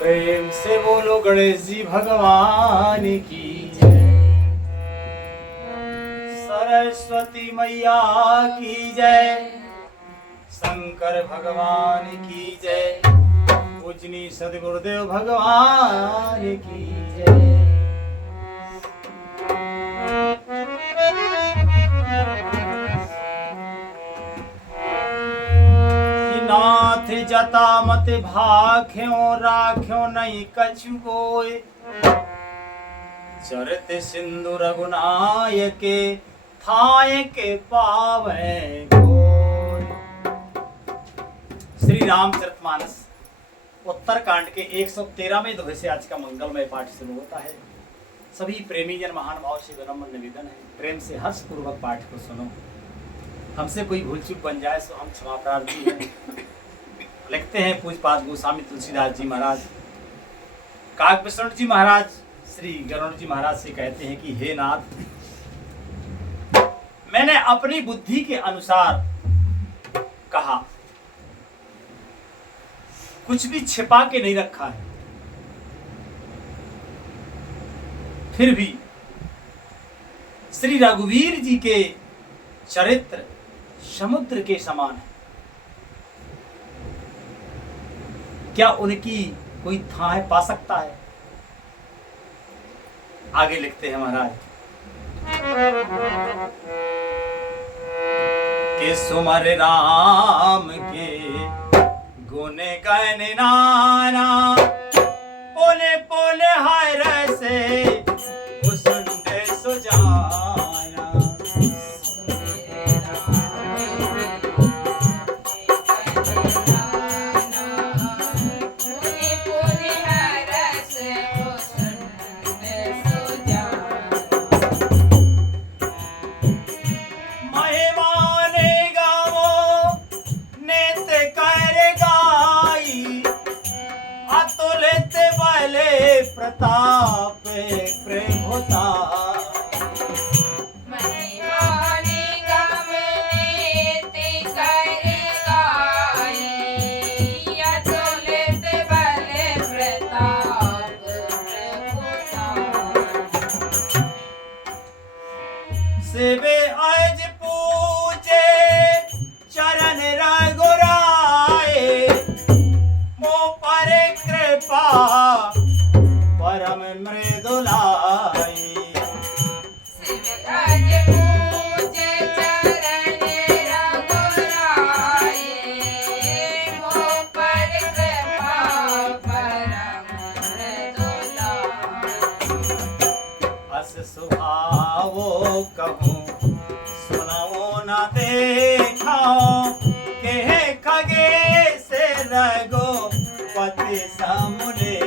प्रेम से बोलो गणेश जी भगवान की जय, सरस्वती मैया की जय, शंकर भगवान की जय, पूजनी सदगुरुदेव भगवान की जय। नाथ जता मत भाख्यो राख्यो नहीं कछु कोय, चरित सिंधु रघुनायके थाय के पावे गोय। श्री रामचरितमानस उत्तरकांड के 113वें दोहे से आज का मंगलमय पाठ शुरू होता है। सभी प्रेमी जन महानुभाव से विनम्र निवेदन है, प्रेम से हर्ष पूर्वक पाठ को सुनो। हमसे कोई भूल चूक बन जाए तो हम क्षमा प्रार्थी हैं। लिखते हैं पूज्यपाद गोस्वामी तुलसीदास जी महाराज, काकभूषण जी महाराज श्री गरुड़ जी महाराज से कहते हैं कि हे नाथ, मैंने अपनी बुद्धि के अनुसार कहा, कुछ भी छिपा के नहीं रखा है, फिर भी श्री रघुवीर जी के चरित्र समुद्र के समान है। क्या उनकी कोई थाह पा सकता है? आगे लिखते हैं महाराज कि सुमर राम के गुण गान नाना, पोले पोले हाय रसे उसुंडे सुजाना। प्रताप प्रेम होता सेवे आज पूजे चरण रघुराए, मोह पर कृपा परम मृदुलाई। आज पूजे चरण रघुराए, मोह पर कृपा परम मृदुलाई। अस सुभावो कहूँ सुनाओ न देखाओ, कहे खगे से रघुपति समुले।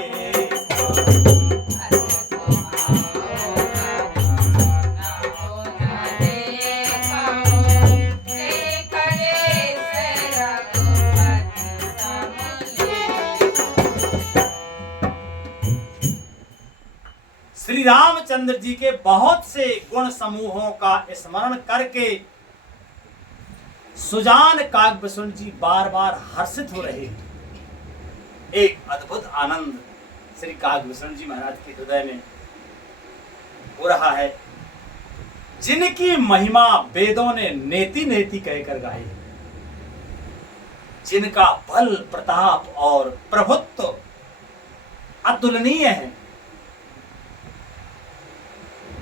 श्री रामचंद्र जी के बहुत से गुण समूहों का स्मरण करके सुजान काकभूषण जी बार बार हर्षित हो रहे हैं। एक अद्भुत आनंद श्री काकभूषण जी महाराज के हृदय में हो रहा है, जिनकी महिमा वेदों ने नेति नेति कहकर गाई, जिनका बल प्रताप और प्रभुत्व अतुलनीय है,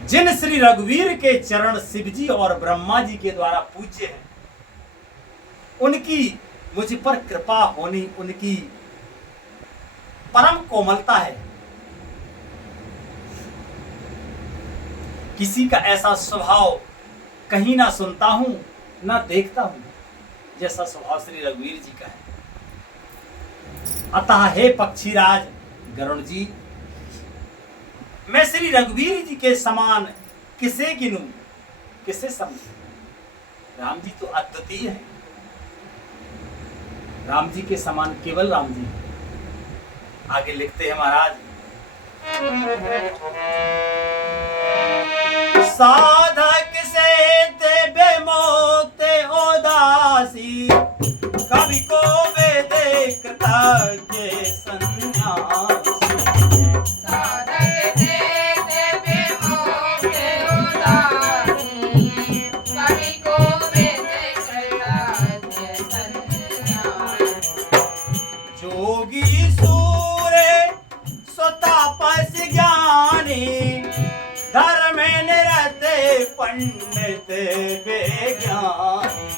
जिन श्री रघुवीर के चरण शिवजी और ब्रह्मा जी के द्वारा पूज्य हैं, उनकी मुझ पर कृपा होनी उनकी परम कोमलता है। किसी का ऐसा स्वभाव कहीं ना सुनता हूं ना देखता हूं जैसा स्वभाव श्री रघुवीर जी का है। अतः हे पक्षीराज गरुड़ जी, मैं श्री रघुवीर जी के समान किसे गिनूं, किसे समझूं? राम जी तो अद्वितीय है, राम जी के समान केवल राम जी। आगे लिखते हैं महाराज, साधक से देवे मोक्ते उदासी, कवि को वेदे कृतज्ञ संन्यासी। पंडित विज्ञानी।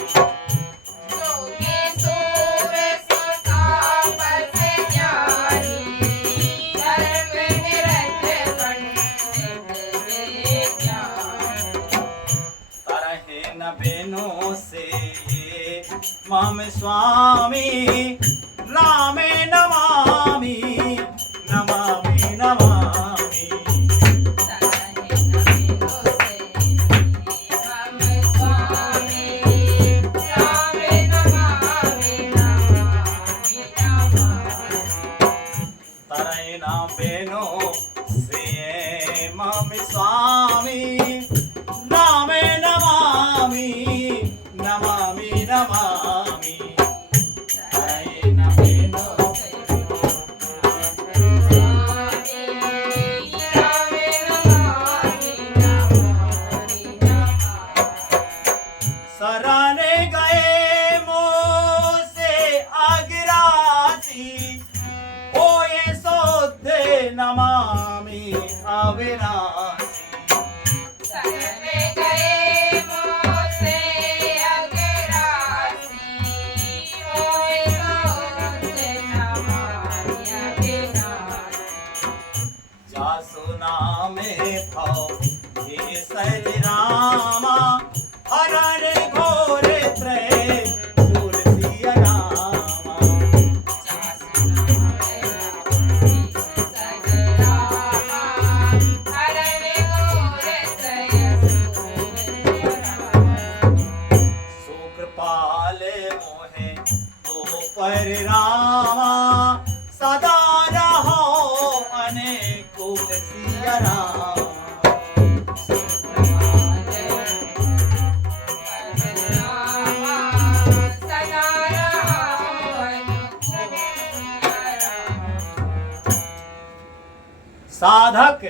बेनो से मम स्वामी रामे नमामि नमामि नमामि। तरैना बेनो से मम स्वामी रामे नमामि नमामि नमामि। तरैना बेनो सराने गए मोसे अग्रासी होए सोते नमामि अविनाशी। में भाव हे सज रामा हरण घोरे त्रय सूर सिया रामा। सुकृपाल मोहे तो पर रामा सदा रहो अनेकुल सिया रामा। साधक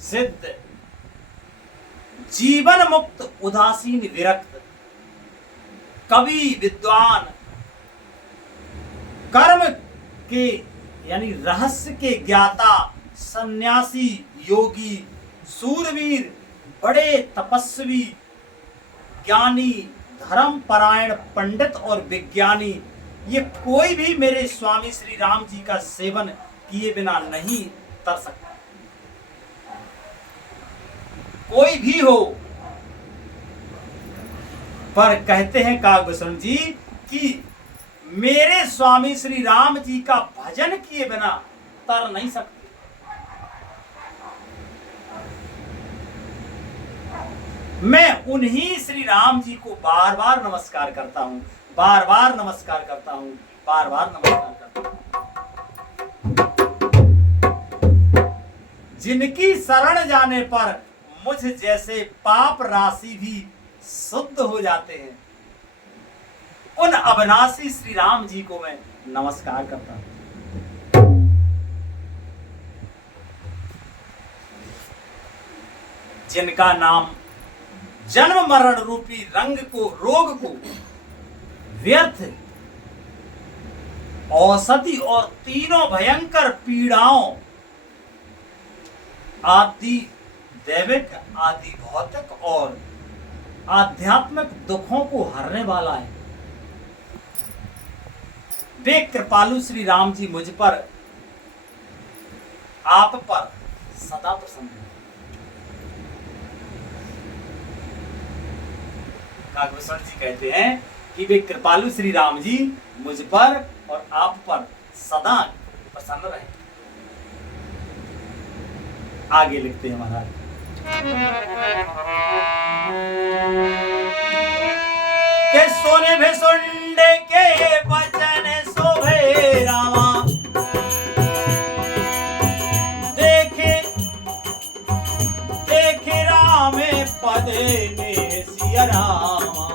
सिद्ध जीवन मुक्त उदासीन विरक्त कवि विद्वान कर्म के यानी रहस्य के ज्ञाता सन्यासी योगी सूरवीर बड़े तपस्वी ज्ञानी धर्म परायण पंडित और विज्ञानी ये कोई भी मेरे स्वामी श्री राम जी का सेवन किए बिना नहीं तर सकता। कोई भी हो पर कहते हैं कागभूषण जी कि मेरे स्वामी श्री राम जी का भजन किए बिना तर नहीं सकते। मैं उन्हीं श्री राम जी को बार बार नमस्कार करता हूं, बार बार नमस्कार करता हूं, बार बार नमस्कार करता हूं। जिनकी शरण जाने पर मुझ जैसे पाप राशि भी शुद्ध हो जाते हैं, उन अविनाशी श्री राम जी को मैं नमस्कार करता हूं। जिनका नाम जन्म मरण रूपी रोग को व्यर्थ औषधि और तीनों भयंकर पीड़ाओं आदि दैविक आदि भौतिक और आध्यात्मिक दुखों को हरने वाला है, वे कृपालु श्री राम जी मुझ पर आप पर सदा प्रसन्न है। कागभूषण जी कहते हैं कि वे कृपालु श्री राम जी मुझ पर और आप पर सदा प्रसन्न रहे। आगे लिखते हैं महाराज, के सोने भेसुंडे के वचन शोभे रामा, देखे देखे रामे पदे ने सिया रामा।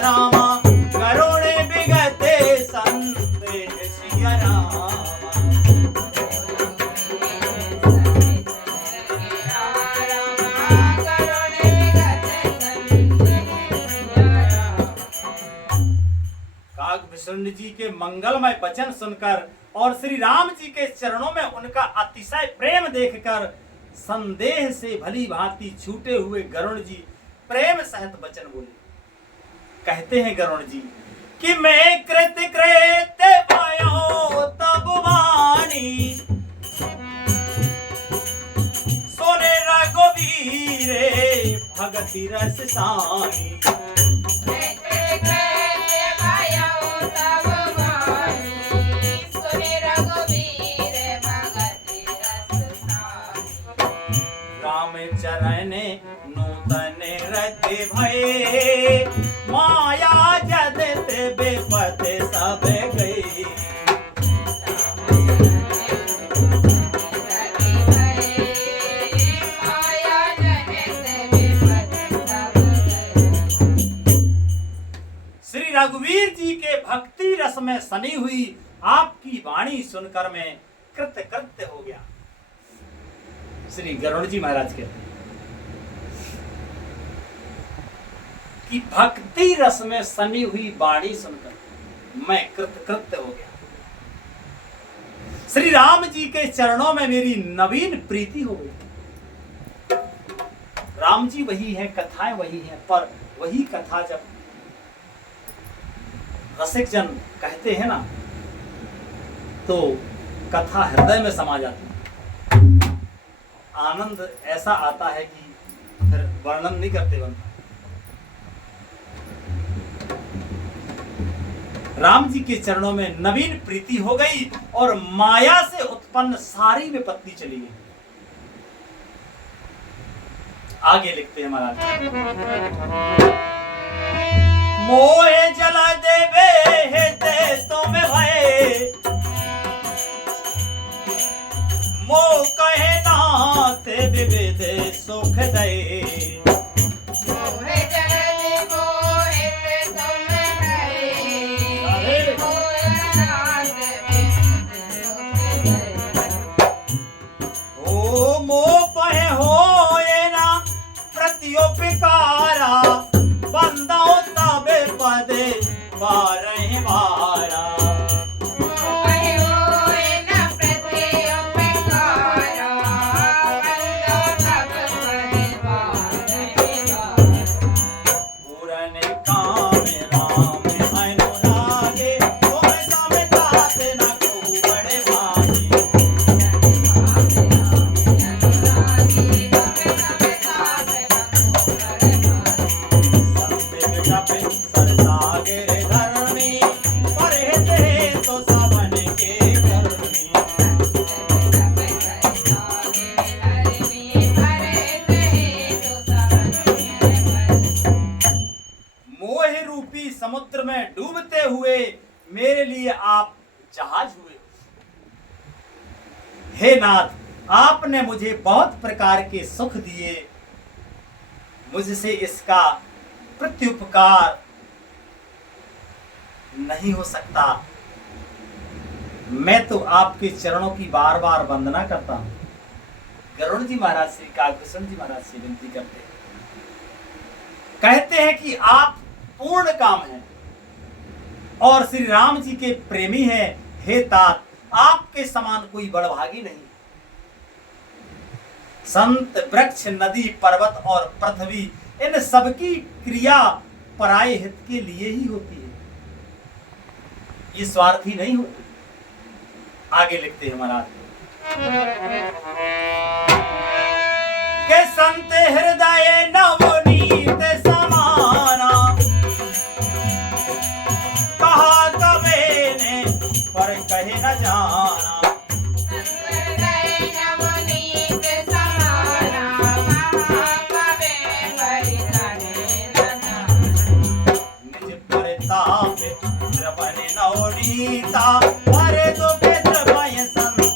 रामा करोड़े बिगते संदेश कृष्ण जी के मंगलमय वचन सुनकर और श्री राम जी के चरणों में उनका अतिशय प्रेम देखकर संदेह से भली भांति छूटे हुए गरुण जी प्रेम सहित वचन बोले। कहते हैं गरुण जी कि मैं कृत भयो तब वाणी सोने रघुवीर भगति रस सानी। चरण नूतन रति भये माया जदत बेपत सब गई। श्री रघुवीर जी के भक्ति रस में सनी हुई आपकी वाणी सुनकर मैं कृतकृत्य हो गया। श्री गरुड़ जी महाराज कहते हैं कि भक्ति रस में सनी हुई वाणी सुनकर मैं कृतकृत्य हो गया। श्री राम जी के चरणों में मेरी नवीन प्रीति हो गई। राम जी वही है, कथाएं वही हैं, पर वही कथा जब रसिक जन कहते हैं ना तो कथा हृदय में समा जाती है। आनंद ऐसा आता है कि फिर वर्णन नहीं करते बनता। राम जी के चरणों में नवीन प्रीति हो गई और माया से उत्पन्न सारी विपत्ति चली गई। आगे लिखते हैं महाराज, मोहे जला देवे हेते तुम भय मो कहे नाते विविध सुख दे। ओ मो पहे हो ये ना प्रतियोपिकारा बंदा तबे पदे बारह बारा। समुद्र में डूबते हुए मेरे लिए आप जहाज हुए। हे नाथ, आपने मुझे बहुत प्रकार के सुख दिए, मुझसे इसका प्रत्युपकार नहीं हो सकता। मैं तो आपके चरणों की बार बार वंदना करता हूं। गरुड़ जी महाराज से कालभूषण जी महाराज से विनती करते हैं, कहते हैं कि आप पूर्ण काम है और श्री राम जी के प्रेमी हैं। हे तात, आपके समान कोई बड़भागी नहीं। संत, वृक्ष, नदी, पर्वत और पृथ्वी, इन सबकी क्रिया पराये हित के लिए ही होती है, ये स्वार्थी नहीं होती। आगे लिखते हैं महाराज के संत हृदय नवनीत समाना कहा कबे ने पर कहे न जाना। निज परताप द्रवने नवनीता भरे दो के द्रवय संत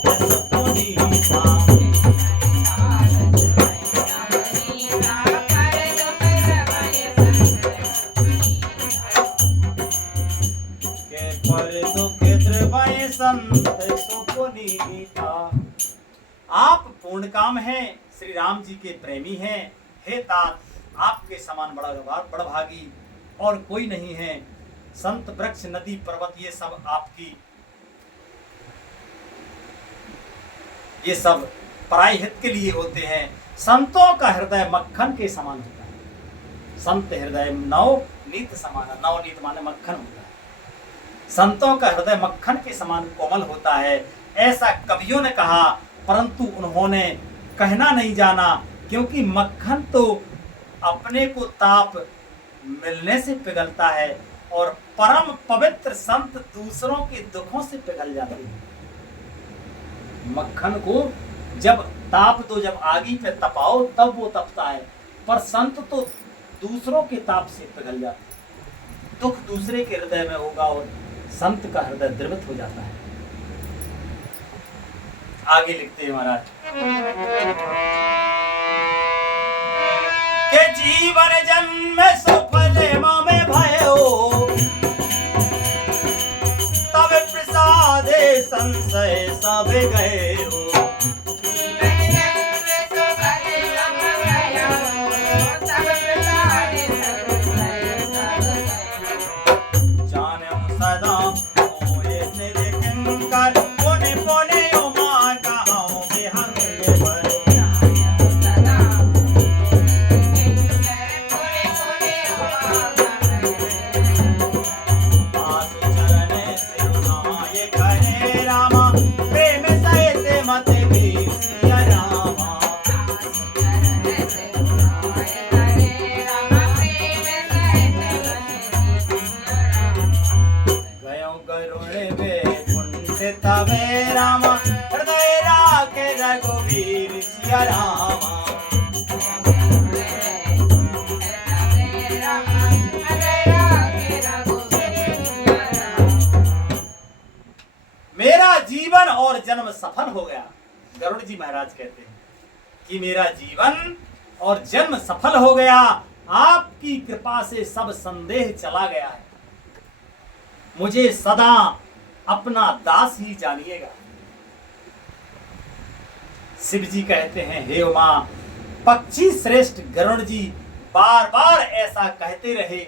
सुपुनीता। आप पूर्ण काम हैं, श्री राम जी के प्रेमी हैं। हे तात, आपके समान बड़ा भागी और कोई नहीं है। संत वृक्ष नदी पर्वत ये सब आपकी, ये सब पराय हित के लिए होते हैं। संतों का हृदय मक्खन के समान होता है। संत हृदय नवनीत समान, नवनीत माने मक्खन होता है। संतों का हृदय मक्खन के समान कोमल होता है, ऐसा कवियों ने कहा, परंतु उन्होंने कहना नहीं जाना, क्योंकि मक्खन तो अपने को ताप मिलने से पिघलता है और परम पवित्र संत दूसरों के दुखों से पिघल जाते हैं। मक्खन को जब ताप दो, जब आगी पे तपाओ तब वो तपता है, पर संत तो दूसरों के ताप से पिघल जाते हैं। दुख दूसरे के हृदय में होगा और संत का हृदय द्रवित हो जाता है। आगे लिखते हैं महाराज के जीवन जन्म सफल में भयो, तब प्रसादे संशय सब गए हो। मेरा जीवन और जन्म सफल हो गया। गरुड़ जी महाराज कहते हैं कि मेरा जीवन और जन्म सफल हो गया, आपकी कृपा से सब संदेह चला गया है। मुझे सदा अपना दास ही जानिएगा। शिव जी कहते हैं, हे उमा, पक्षी श्रेष्ठ गरुड़ जी बार बार ऐसा कहते रहे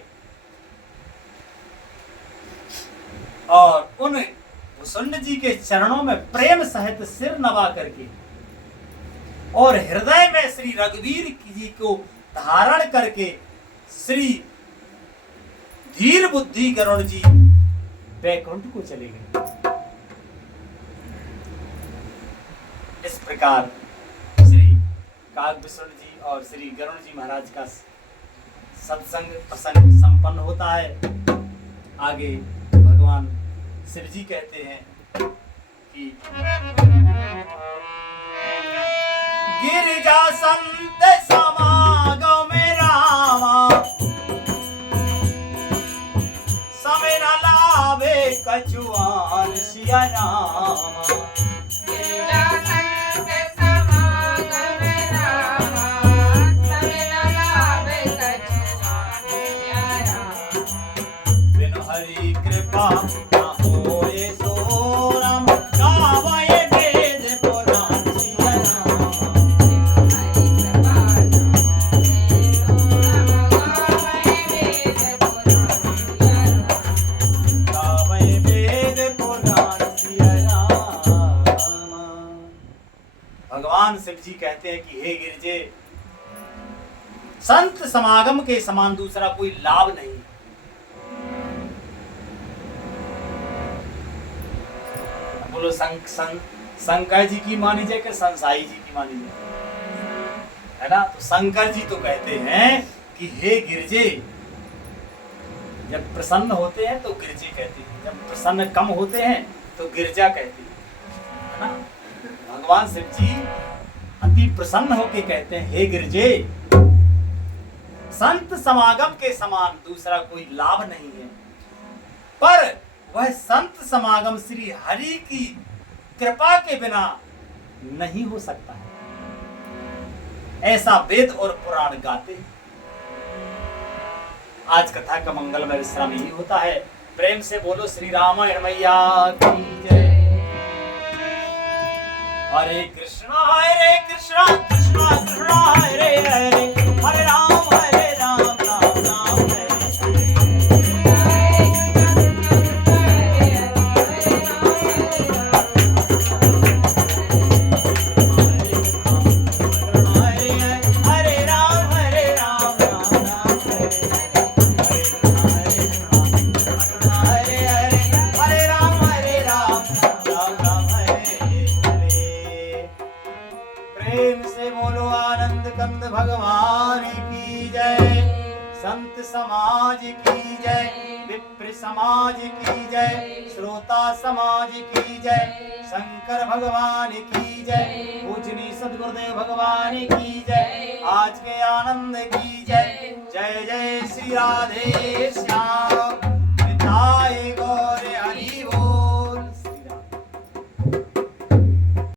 और उन भुसुंड जी के चरणों में प्रेम सहित सिर नवा करके और हृदय में श्री रघुवीर जी को धारण करके श्री धीर बुद्धि गरुड़ जी वैकुंठ को चले गए। इस प्रकार श्री काकभूषण जी और श्री गरुड़ जी महाराज का सत्संग प्रसंग संपन्न होता है। आगे भगवान शिव जी कहते हैं कि गिरिजा संत समागम में रामा, समय न लावे कछुआन सिया रामा। बिनु हरि कृपा भगवान शिव जी कहते हैं कि हे गिरजे, संत समागम के समान दूसरा कोई लाभ नहीं। बोलो शंकर जी की मानी जाए कि संसाई जी की मानी जाए, है ना? तो शंकर जी तो कहते हैं कि हे गिरजे, जब प्रसन्न होते हैं तो गिरजे कहते हैं, जब प्रसन्न कम होते हैं तो गिरजा कहते हैं, है ना? भगवान शिव जी अति प्रसन्न होके कहते हैं, हे गिरजे, संत समागम के समान दूसरा कोई लाभ नहीं है, पर वह संत समागम श्री हरि की कृपा के बिना नहीं हो सकता है, ऐसा वेद और पुराण गाते हैं। आज कथा का मंगलमय विश्राम यही होता है। प्रेम से बोलो श्री रामायण मैया की जय। हरे कृष्णा कृष्णा कृष्णा हरे हरे, हरे राम राम राम हरे हरे। प्रेम से बोलो आनंद कंद भगवान की जय। संत समाज की जय, विप्र समाज की जय, श्रोता समाज की जय, शंकर भगवान की जय, पूजनी सद्गुरुदेव भगवान की जय, आज के आनंद की जय। जय जय श्री राधे श्याम।